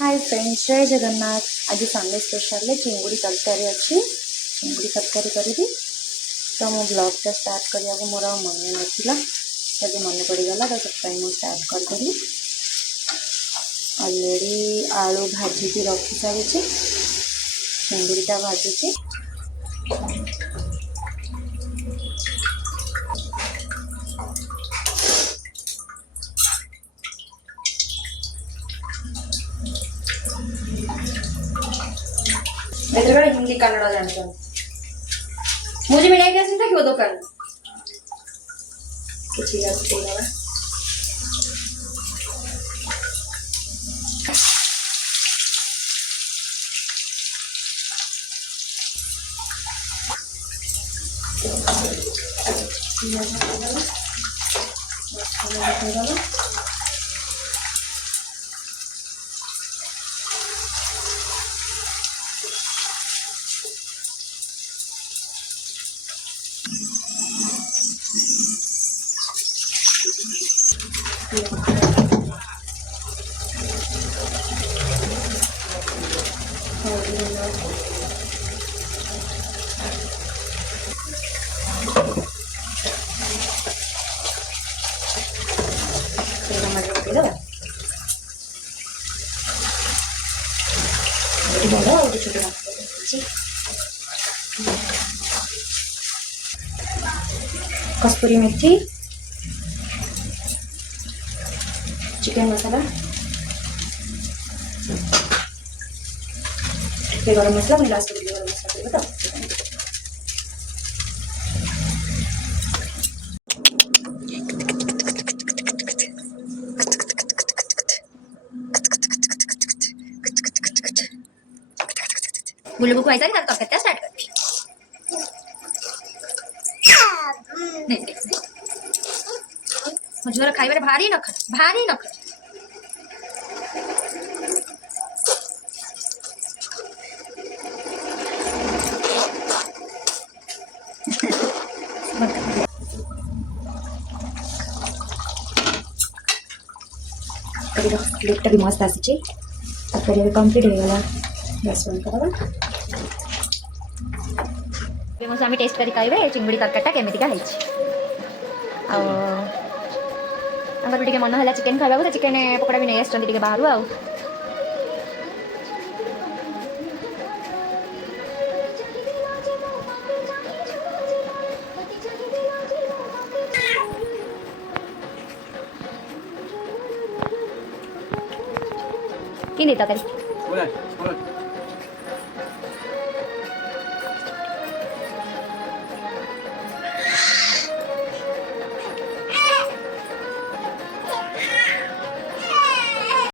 Hi friends, जय जगन्नाथ। आज Sunday special चिंगुड़ी तरकारी अच्छी चिंगुड़ी तरकारी करी तो मो ब्लॉगटा स्टार्ट करने को मोर मन नाला जब मन पड़गला तो मुझे स्टार्ट करदेली। ऑलरेडी आलू भाजी रखी सारी चिंगुड़ीटा भाजुची। हिंदी कन्नड़ जानते मुझे मिठाई कैसे था क्यों दुकान कस्तूरी मेथी, चिकन मसाला, गरम मसला लास्ट में गरम मसला बुल्लू को ऐसा ही तरकारी स्टार्ट कर। मुझे खाइबार भारी नखरा लुकटा भी मस्त आसी तरकारी कंप्लीट हो गला। गैस बंद करवा स्वामी टेस्ट करी खाइबे चिंगुड़ी तरकारीटा केमितिका है। भी मन है चिकेन खावा तो चिकेन पकोड़ा भी नहीं आसते बाहर आ कि तरकारी